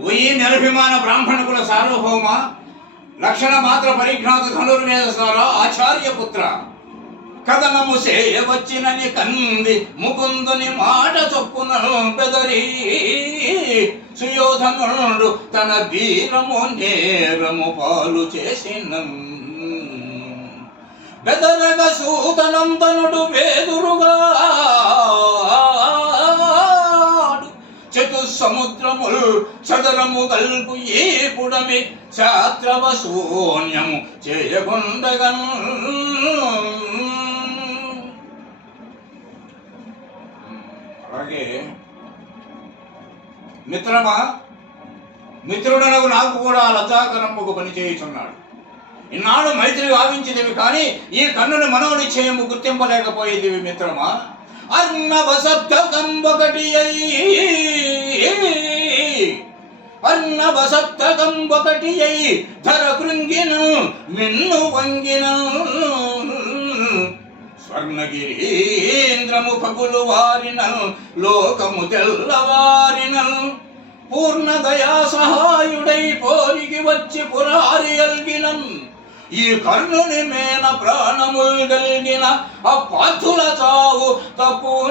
ఈ నిరభిమాన బ్రాహ్మణకుల సార్వభౌమ లక్షణ మాత్ర పరిజ్ఞాత ధనుర్వేద సార ఆచార్య పుత్ర. కథనము చేయవచ్చినని కంది ముకుందుని మాట చొప్పున బెదరి. సుయోధనుడు తన వీరము నేరము పాలు చేసిన బెదరగ సూతనందనుడు వేదు చతుసముద్రముల్ చదరము గల్పు ఏ పుడమి? శాత్రవ శూన్యము చేయగుండగన్ అలాగే. మిత్రమా మిత్రుడనకు నాకు కూడా లతాకరముకు పని చేయుచున్నాడు. ఇన్నాడు మైత్రి భావించినవి కానీ ఈ కన్నుని మనోనిశ్చయము గుర్తింపలేకపోయేదివి మిత్రమా? అన్నవసప్త కంబకటి అయ్యి అర్ణవ సప్తకంబొకటి అయి ధర కృంగిన మిన్ను వంగిన. స్వర్ణగిరీంద్రము పగులు వారిన లోకము తెల్లవారిన పూర్ణ దయా సహాయుడై పోరికి వచ్చి పురారి అల్గినం. ఈ కర్ణుని మేన ప్రాణముల్ గల్గిన ఆ చావు తప్పు